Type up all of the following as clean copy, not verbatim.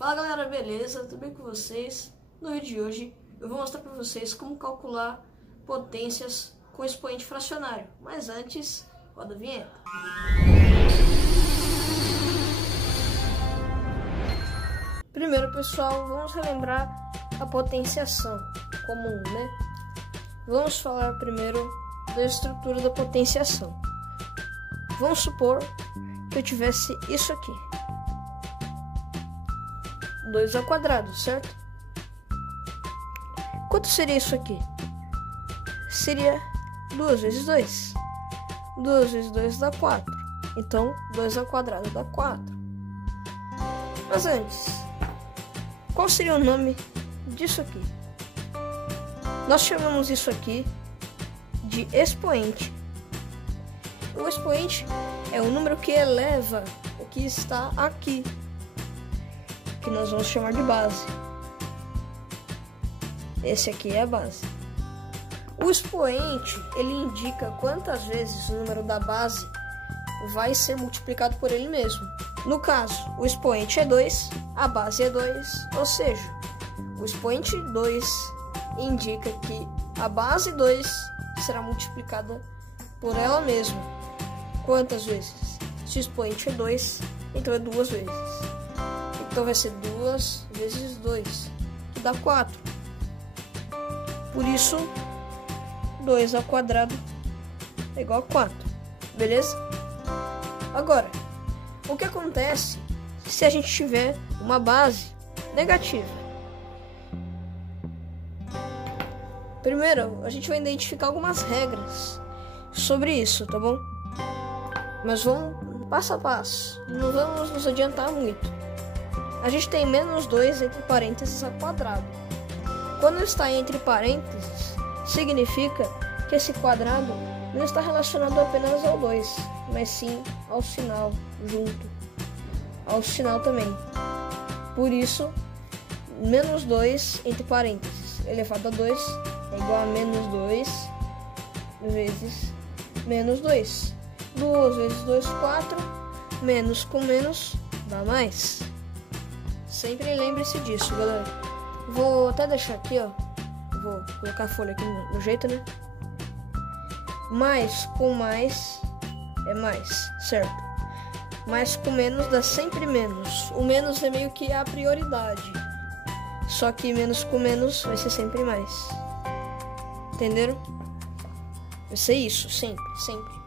Fala galera, beleza? Tudo bem com vocês? No vídeo de hoje eu vou mostrar para vocês como calcular potências com expoente fracionário. Mas antes, roda a vinheta. Primeiro, pessoal, vamos relembrar a potenciação comum, né? Vamos falar primeiro da estrutura da potenciação. Vamos supor que eu tivesse isso aqui. 2 ao quadrado, certo? Quanto seria isso aqui? Seria 2 vezes 2. 2 vezes 2 dá 4. Então, 2 ao quadrado dá 4. Mas antes, qual seria o nome disso aqui? Nós chamamos isso aqui de expoente. O expoente é o número que eleva o que está aqui, que nós vamos chamar de base. Esse aqui é a base. O expoente, ele indica quantas vezes o número da base vai ser multiplicado por ele mesmo. No caso, o expoente é 2, a base é 2, ou seja, o expoente 2 indica que a base 2 será multiplicada por ela mesma. Quantas vezes? Se o expoente é 2, então é 2 vezes. Então vai ser 2 vezes 2, que dá 4. Por isso, 2 ao quadrado é igual a 4. Beleza? Agora, o que acontece se a gente tiver uma base negativa? Primeiro, a gente vai identificar algumas regras sobre isso, tá bom? Mas vamos passo a passo. Não vamos nos adiantar muito. A gente tem menos 2 entre parênteses ao quadrado. Quando está entre parênteses, significa que esse quadrado não está relacionado apenas ao 2, mas sim ao sinal junto, ao sinal também. Por isso, menos 2 entre parênteses elevado a 2 é igual a menos 2 vezes menos 2. 2 vezes 2, 4. Menos com menos dá mais. Sempre lembre-se disso, galera. Vou até deixar aqui, ó. Vou colocar a folha aqui no jeito, né? Mais com mais é mais, certo? Mais com menos dá sempre menos. O menos é meio que a prioridade. Só que menos com menos vai ser sempre mais. Entenderam? Vai ser isso, sempre, sempre.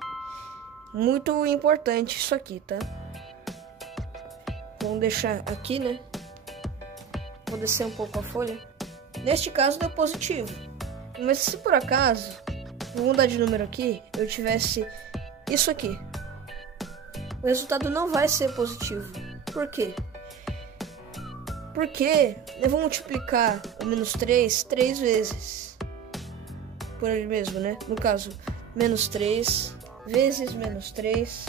Muito importante isso aqui, tá? Vamos deixar aqui, né? Vou descer um pouco a folha. Neste caso deu positivo. Mas se por acaso, vou mudar de número aqui, eu tivesse isso aqui, o resultado não vai ser positivo. Por quê? Porque eu vou multiplicar o menos 3 vezes por ele mesmo, né? No caso, menos 3 vezes menos 3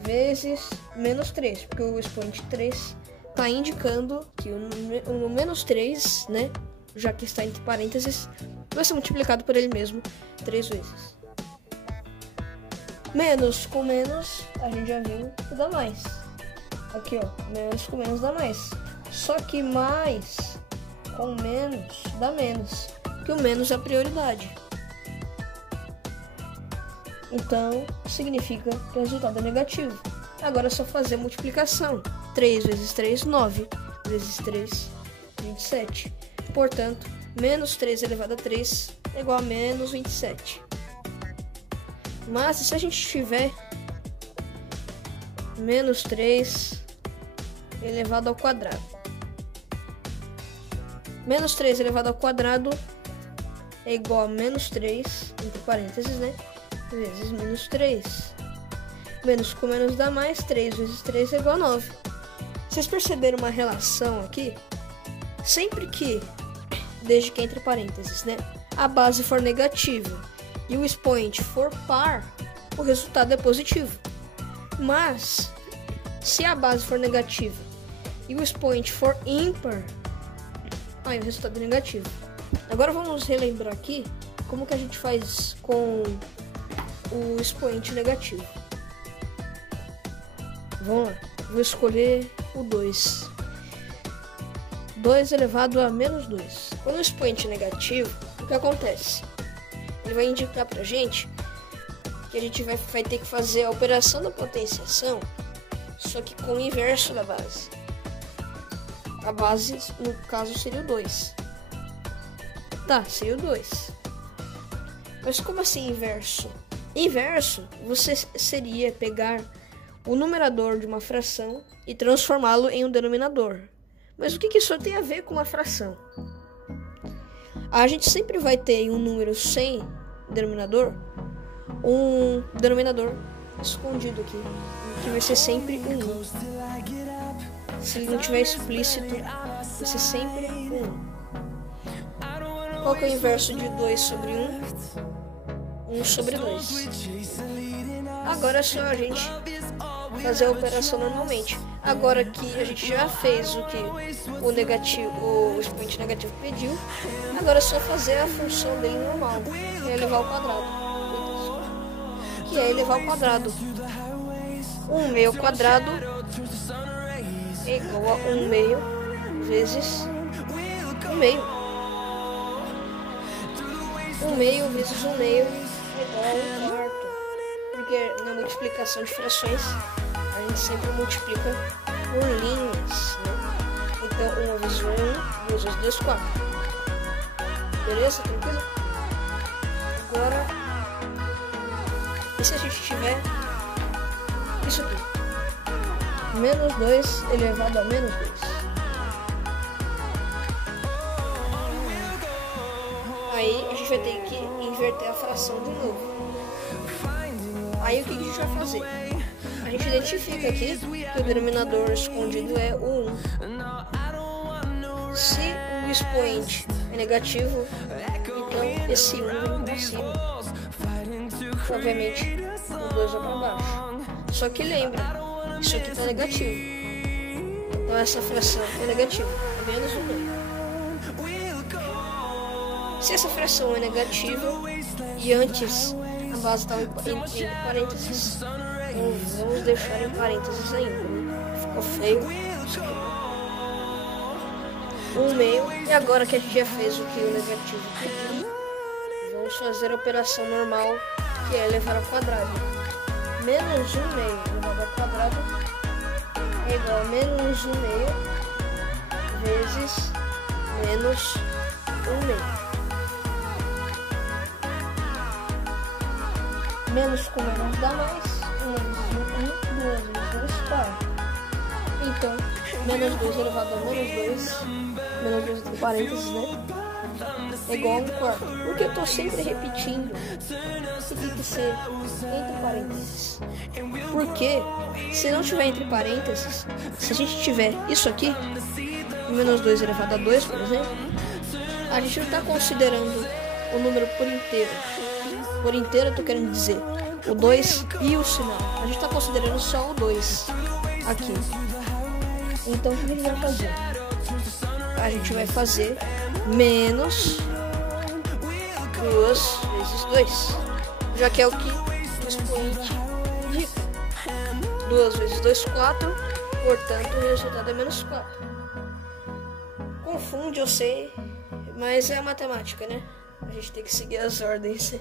vezes menos 3, porque o expoente 3 está indicando que o menos 3, né, já que está entre parênteses, vai ser multiplicado por ele mesmo 3 vezes. Menos com menos, a gente já viu que dá mais. Aqui, ó, menos com menos dá mais. Só que mais com menos dá menos, porque o menos é a prioridade. Então, significa que o resultado é negativo. Agora é só fazer a multiplicação. 3 vezes 3, 9. Vezes 3, 27. Portanto, menos 3 elevado a 3 é igual a menos 27. Mas, se a gente tiver menos 3 elevado ao quadrado. Menos 3 elevado ao quadrado é igual a menos 3, entre parênteses, né? Vezes menos 3. Menos com menos dá mais. 3 vezes 3 é igual a 9. Vocês perceberam uma relação aqui? Sempre que, desde que entre parênteses, né, a base for negativa e o expoente for par, o resultado é positivo. Mas, se a base for negativa e o expoente for ímpar, aí o resultado é negativo. Agora vamos relembrar aqui como que a gente faz com o expoente negativo. Vamos lá, vou escolher o 2. 2 elevado a menos 2. Quando o expoente é negativo, o que acontece? Ele vai indicar pra gente que a gente vai ter que fazer a operação da potenciação, só que com o inverso da base. A base, no caso, seria o 2. Tá, seria o 2. Mas como assim inverso? Inverso, você seria pegar o numerador de uma fração e transformá-lo em um denominador. Mas o que isso tem a ver com uma fração? A gente sempre vai ter em um número sem denominador um denominador escondido aqui, que vai ser sempre um 1. Se ele não tiver explícito, vai ser sempre um 1. Qual que é o inverso de 2 sobre 1? 1 sobre 2. Agora é só a gente fazer a operação normalmente. Agora que a gente já fez o que o expoente negativo pediu, agora é só fazer a função dele normal, que é elevar ao quadrado. Que é elevar ao quadrado. 1 meio ao quadrado é igual a 1 meio vezes 1 meio. 1 meio vezes 1 meio é igual a 1 quarto. Porque na multiplicação de frações a gente sempre multiplica por linhas, né? Então 1 vezes 1, 2 vezes 2, 4. Beleza? Tranquilo? Agora, e se a gente tiver isso aqui? Menos 2 elevado a menos 2. Aí a gente vai ter que inverter a fração de novo. Aí o que a gente vai fazer? A gente identifica aqui que o denominador escondido é o 1. Se o expoente é negativo, então esse 1 vem para cima. Obviamente o 2 vai para baixo. Só que lembra, isso aqui está negativo. Então essa fração é negativa, é menos 1 meio. Se essa fração é negativa e antes a base estava entre parênteses, então vamos deixar em parênteses ainda, né? Ficou feio. 1 meio. E agora que a gente já fez o que o negativo pediu, vamos fazer a operação normal, que é elevar ao quadrado. Menos 1 meio elevado ao quadrado é igual a menos 1 meio vezes menos 1 meio. Menos com menos dá mais. 1 vezes 1, 2 vezes 2, 4. Então, menos 2 elevado a menos 2, menos 2 entre parênteses, né? É igual a 1 quarto. Porque eu tô sempre repetindo. Isso tem que ser entre parênteses. Porque, se não tiver entre parênteses, se a gente tiver isso aqui, menos 2 elevado a 2, por exemplo, a gente não está considerando o número por inteiro. Por inteiro eu tô querendo dizer o 2 e o sinal. A gente está considerando só o 2 aqui. Então o que a gente vai fazer? A gente vai fazer menos 2 vezes 2. Já que é o que o expoente indica. 2 vezes 2, 4. Portanto, o resultado é menos 4. Confunde, eu sei, mas é a matemática, né? A gente tem que seguir as ordens.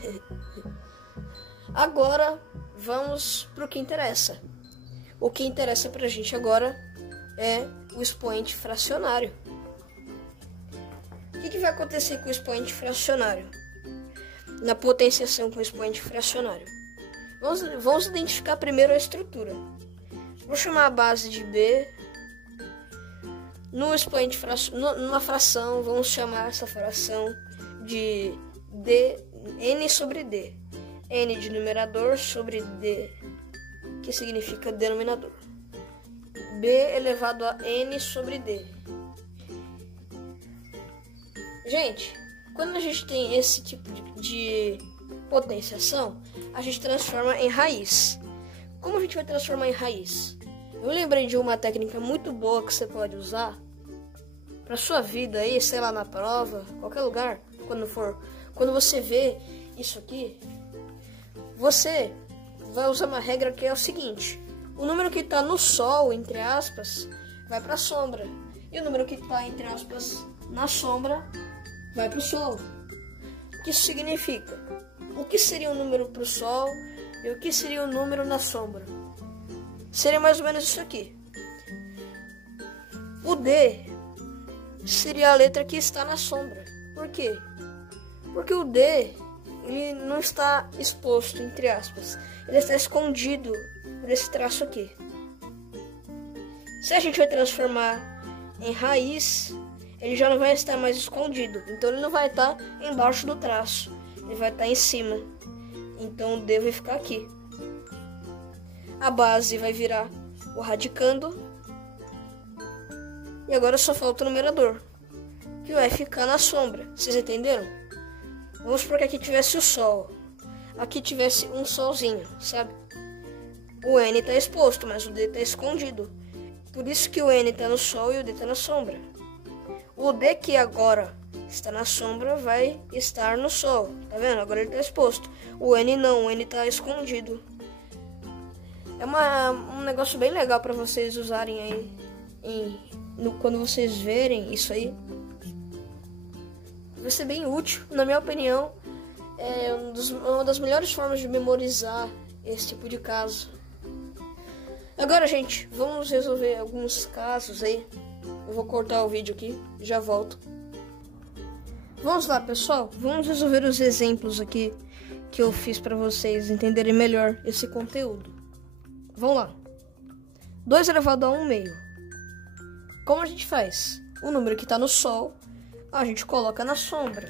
Agora, vamos para o que interessa. O que interessa pra gente agora é o expoente fracionário. O que vai acontecer com o expoente fracionário? Na potenciação com o expoente fracionário. Vamos identificar primeiro a estrutura. Vou chamar a base de B. No expoente numa fração, vamos chamar essa fração de D, N sobre D. N de numerador sobre D, que significa denominador. B elevado a N sobre D. Gente, quando a gente tem esse tipo de potenciação, a gente transforma em raiz. Como a gente vai transformar em raiz? Eu lembrei de uma técnica muito boa que você pode usar para sua vida aí, sei lá, na prova, qualquer lugar, quando você vê isso aqui, você vai usar uma regra que é o seguinte: o número que está no sol, entre aspas, vai para a sombra, E o número que está, entre aspas, na sombra, vai para o sol. O que isso significa? O que seria um número para o sol e o que seria um número na sombra? Seria mais ou menos isso aqui. O D seria a letra que está na sombra. Por quê? Porque o D, ele não está exposto, entre aspas. Ele está escondido por esse traço aqui. Se a gente vai transformar em raiz, ele já não vai estar mais escondido. Então ele não vai estar embaixo do traço. Ele vai estar em cima. Então o D vai ficar aqui. A base vai virar o radicando. E agora só falta o numerador, que vai ficar na sombra. Vocês entenderam? Vamos supor que aqui tivesse o sol. Aqui tivesse um solzinho, sabe? O N está exposto, mas o D está escondido. Por isso que o N está no sol e o D está na sombra. O D que agora está na sombra vai estar no sol. Tá vendo? Agora ele está exposto. O N não, o N está escondido. É um negócio bem legal para vocês usarem aí quando vocês verem isso aí. Vai ser bem útil, na minha opinião. É uma das melhores formas de memorizar esse tipo de caso. Agora, gente, vamos resolver alguns casos aí. Eu vou cortar o vídeo aqui, já volto. Vamos lá, pessoal. Vamos resolver os exemplos aqui que eu fiz para vocês entenderem melhor esse conteúdo. Vamos lá. 2 elevado a 1 meio. Como a gente faz? O número que está no sol, a gente coloca na sombra.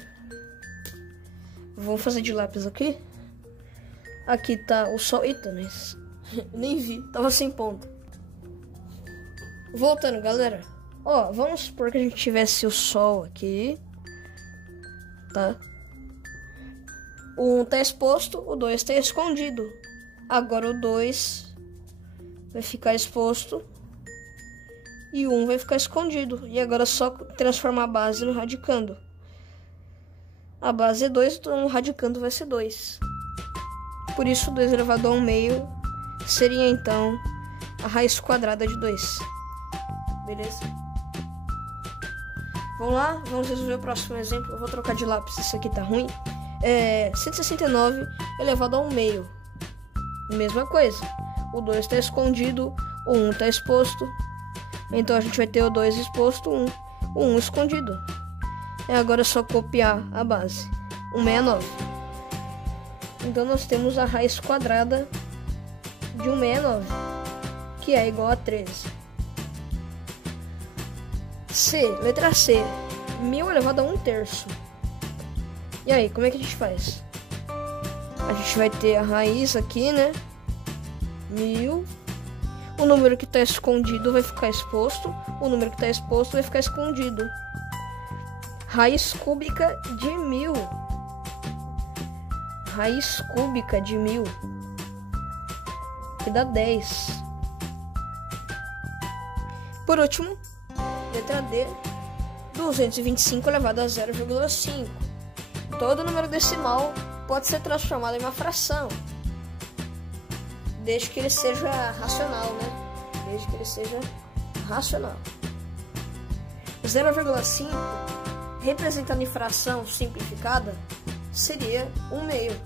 Vamos fazer de lápis aqui. Aqui tá o sol. Eita, mas nem vi, tava sem ponta. Voltando, galera. Ó, vamos supor que a gente tivesse o sol aqui, tá? O 1 tá exposto, o 2 tá escondido. Agora o 2 vai ficar exposto e o 1 vai ficar escondido. E agora é só transformar a base no radicando. A base é 2, então o radicando vai ser 2. Por isso, 2 elevado a 1 meio seria, então, a raiz quadrada de 2. Beleza? Vamos lá, vamos resolver o próximo exemplo. Eu vou trocar de lápis, isso aqui tá ruim. 169 elevado a 1 meio. Mesma coisa. O 2 está escondido, o 1 está exposto. Então a gente vai ter o 2 exposto, o 1 escondido. Agora é só copiar a base. 169. Então nós temos a raiz quadrada de 169, que é igual a 13. C, letra C. 1000 elevado a 1 terço. E aí, como é que a gente faz? A gente vai ter a raiz aqui, né? 1000. O número que está escondido vai ficar exposto. O número que está exposto vai ficar escondido. Raiz cúbica de 1000. Raiz cúbica de 1000. Que dá 10. Por último, letra D. 225 elevado a 0,5. Todo número decimal pode ser transformado em uma fração, desde que ele seja racional, né? Desde que ele seja racional. 0,5, representando em fração simplificada, seria 1 meio.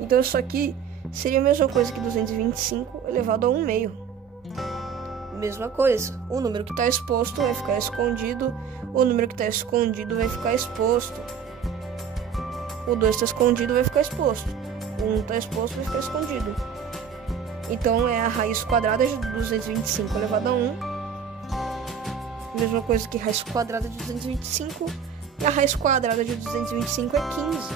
Então isso aqui seria a mesma coisa que 225 elevado a 1 meio. Mesma coisa. O número que está exposto vai ficar escondido. O número que está escondido vai ficar exposto. O 2 está escondido, vai ficar exposto. O 1 está exposto, vai ficar escondido. Então é a raiz quadrada de 225 elevado a 1. Mesma coisa que raiz quadrada de 225. E a raiz quadrada de 225 é 15.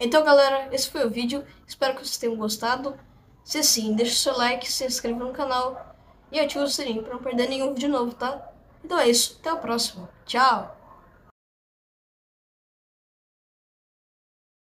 Então, galera, esse foi o vídeo. Espero que vocês tenham gostado. Se sim, deixa o seu like, se inscreva no canal e ative o sininho para não perder nenhum vídeo novo, tá? Então é isso. Até o próximo. Tchau!